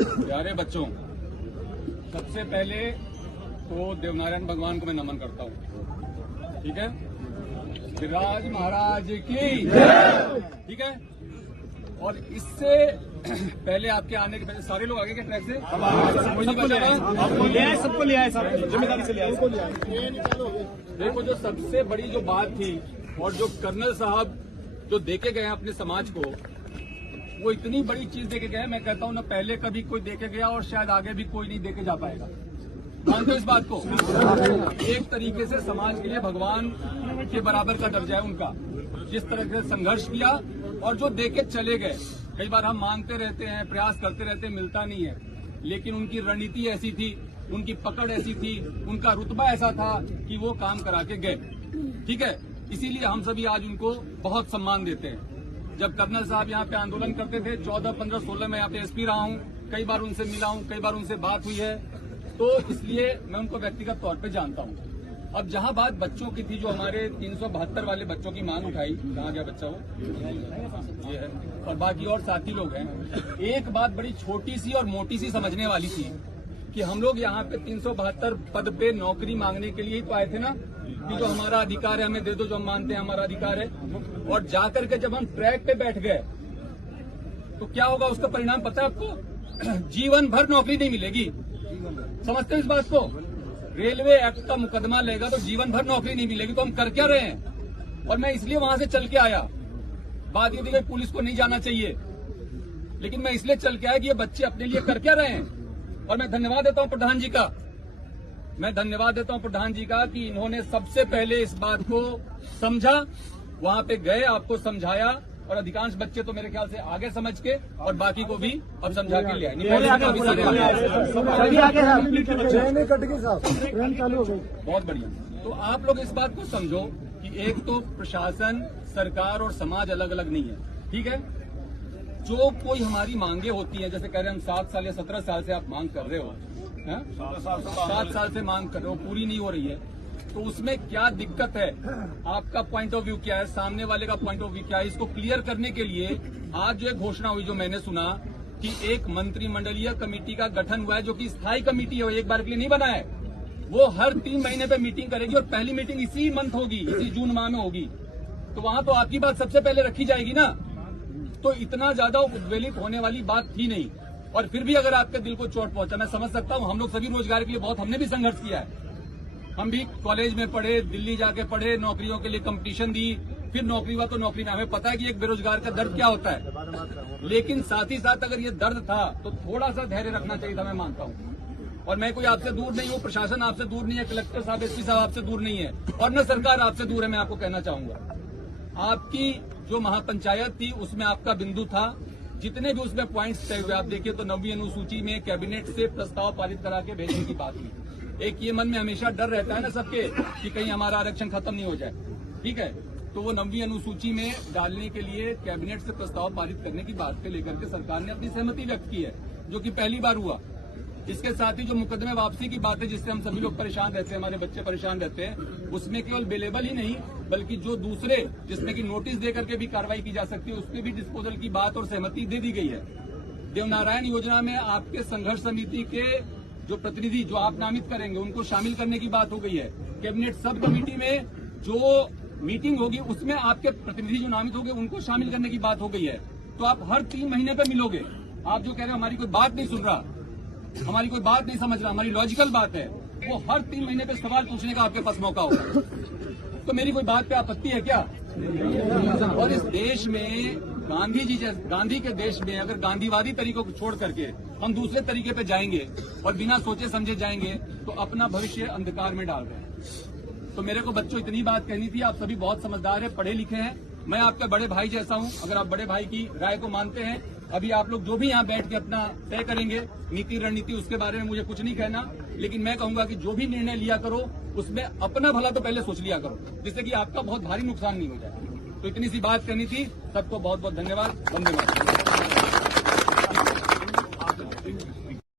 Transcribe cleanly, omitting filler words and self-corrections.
प्यारे बच्चों, सबसे पहले तो देवनारायण भगवान को मैं नमन करता हूँ। ठीक है, गिरिराज महाराज की, ठीक है। और इससे पहले आपके आने के पहले सारे लोग आगे के ट्रैक से सबको लिया है सर, जिम्मेदारी से लिया है। देखो, जो सबसे बड़ी जो बात थी और जो कर्नल साहब जो देके गए अपने समाज को, वो इतनी बड़ी चीज देके गए, मैं कहता हूँ ना पहले कभी कोई देके गया और शायद आगे भी कोई नहीं देके जा पाएगा। मानते हो इस बात को? एक तरीके से समाज के लिए भगवान के बराबर का दर्जा है उनका, जिस तरह से संघर्ष किया और जो देके चले गए। कई बार हम मांगते रहते हैं, प्रयास करते रहते हैं, मिलता नहीं है, लेकिन उनकी रणनीति ऐसी थी, उनकी पकड़ ऐसी थी, उनका रुतबा ऐसा था कि वो काम करा के गए। ठीक है, इसीलिए हम सभी आज उनको बहुत सम्मान देते हैं। जब कर्नल साहब यहाँ पे आंदोलन करते थे 14, 15, 16 में यहाँ पे एसपी रहा हूँ, कई बार उनसे मिला हूँ, कई बार उनसे बात हुई है, तो इसलिए मैं उनको व्यक्तिगत तौर पे जानता हूँ। अब जहाँ बात बच्चों की थी, जो हमारे 372 वाले बच्चों की मांग उठाई, कहाँ गया बच्चा वो, ये है, और बाकी और साथी लोग हैं। एक बात बड़ी छोटी सी और मोटी सी समझने वाली थी कि हम लोग यहाँ पे 372 पद पे नौकरी मांगने के लिए ही तो आए थे ना, कि जो हमारा अधिकार है हमें दे दो, जो हम मानते हैं हमारा अधिकार है। और जाकर के जब हम ट्रैक पे बैठ गए तो क्या होगा, उसका परिणाम पता है आपको? जीवन भर नौकरी नहीं मिलेगी। समझते हैं इस बात को? रेलवे एक्ट का मुकदमा लेगा तो जीवन भर नौकरी नहीं मिलेगी। तो हम कर क्या रहे हैं? और मैं इसलिए वहां से चल के आया। बात ये थी कि पुलिस को नहीं जाना चाहिए, लेकिन मैं इसलिए चल के आया कि ये बच्चे अपने लिए कर क्या रहे हैं। और मैं धन्यवाद देता हूं प्रधान जी का, मैं धन्यवाद देता हूं प्रधान जी का कि इन्होंने सबसे पहले इस बात को समझा, वहां पे गए, आपको समझाया, और अधिकांश बच्चे तो मेरे ख्याल से आगे समझ के और बाकी को भी अब समझा के ले आए। बहुत बढ़िया। तो आप लोग इस बात को समझो कि एक तो प्रशासन, सरकार और समाज अलग अलग नहीं है। ठीक है, जो कोई हमारी मांगे होती हैं, जैसे कह रहे हैं हम 7 साल या 17 साल से आप मांग कर रहे हो, 7 साल से मांग कर रहे हो, पूरी नहीं हो रही है, तो उसमें क्या दिक्कत है? आपका पॉइंट ऑफ व्यू क्या है, सामने वाले का पॉइंट ऑफ व्यू क्या है? इसको क्लियर करने के लिए आज जो एक घोषणा हुई, जो मैंने सुना कि एक मंत्रिमंडलीय कमेटी का गठन हुआ है, जो कि स्थायी कमेटी है, वो एक बार के लिए नहीं बना है। वो हर 3 महीने पे मीटिंग करेगी और पहली मीटिंग इसी मंथ होगी, इसी जून माह में होगी। तो वहां तो आपकी बात सबसे पहले रखी जाएगी ना। तो इतना ज्यादा उद्वेलित होने वाली बात थी नहीं। और फिर भी अगर आपके दिल को चोट पहुंचा, मैं समझ सकता हूं, हम लोग सभी रोजगार के लिए बहुत, हमने भी संघर्ष किया है। हम भी कॉलेज में पढ़े, दिल्ली जाके पढ़े, नौकरियों के लिए कंपटीशन दी, फिर नौकरी हुआ तो नौकरी ना, हमें पता है कि एक बेरोजगार का दर्द क्या होता है। लेकिन साथ ही साथ अगर ये दर्द था तो थोड़ा सा धैर्य रखना चाहिए था, मैं मानता हूँ। और मैं कोई आपसे दूर नहीं हूँ, प्रशासन आपसे दूर नहीं है, कलेक्टर साहब, एसपी साहब आपसे दूर नहीं है, और न सरकार आपसे दूर है। मैं आपको कहना चाहूंगा, आपकी जो महापंचायत थी उसमें आपका बिंदु था, जितने भी उसमें पॉइंट्स तय हुए, आप देखिए तो 9वीं अनुसूची में कैबिनेट से प्रस्ताव पारित करा के भेजने की बात हुई। एक ये मन में हमेशा डर रहता है ना सबके कि कहीं हमारा आरक्षण खत्म नहीं हो जाए। ठीक है, तो वो 9वीं अनुसूची में डालने के लिए कैबिनेट से प्रस्ताव पारित करने की बात को लेकर के सरकार ने अपनी सहमति व्यक्त की है, जो कि पहली बार हुआ। इसके साथ ही जो मुकदमे वापसी की बात है, जिससे हम सभी लोग परेशान रहते हैं, हमारे बच्चे परेशान रहते हैं, उसमें केवल बेलेबल ही नहीं बल्कि जो दूसरे, जिसमें कि नोटिस देकर के भी कार्रवाई की जा सकती है, उसके भी डिस्पोजल की बात और सहमति दे दी गई है। देवनारायण योजना में आपके संघर्ष समिति के जो प्रतिनिधि जो आप नामित करेंगे, उनको शामिल करने की बात हो गई है। कैबिनेट सब कमेटी में जो मीटिंग होगी उसमें आपके प्रतिनिधि जो नामित होंगे उनको शामिल करने की बात हो गई है। तो आप हर 3 महीने पे मिलोगे। आप जो कह रहे हो हमारी कोई बात नहीं सुन रहा, हमारी कोई बात नहीं समझ रहा, हमारी लॉजिकल बात है, वो हर 3 महीने पे सवाल पूछने का आपके पास मौका होगा। तो मेरी कोई बात पे आपत्ति है क्या? और इस देश में गांधी के देश में अगर गांधीवादी तरीकों को छोड़ करके हम दूसरे तरीके पे जाएंगे और बिना सोचे समझे जाएंगे तो अपना भविष्य अंधकार में डाल रहे हैं। तो मेरे को बच्चों इतनी बात कहनी थी। आप सभी बहुत समझदार हैं, पढ़े लिखे हैं, मैं आपका बड़े भाई जैसा हूं। अगर आप बड़े भाई की राय को मानते हैं, अभी आप लोग जो भी यहाँ बैठ के अपना तय करेंगे नीति रणनीति, उसके बारे में मुझे कुछ नहीं कहना, लेकिन मैं कहूंगा कि जो भी निर्णय लिया करो उसमें अपना भला तो पहले सोच लिया करो, जिससे कि आपका बहुत भारी नुकसान नहीं हो जाए। तो इतनी सी बात करनी थी। सबको बहुत बहुत धन्यवाद। वंदे मातरम।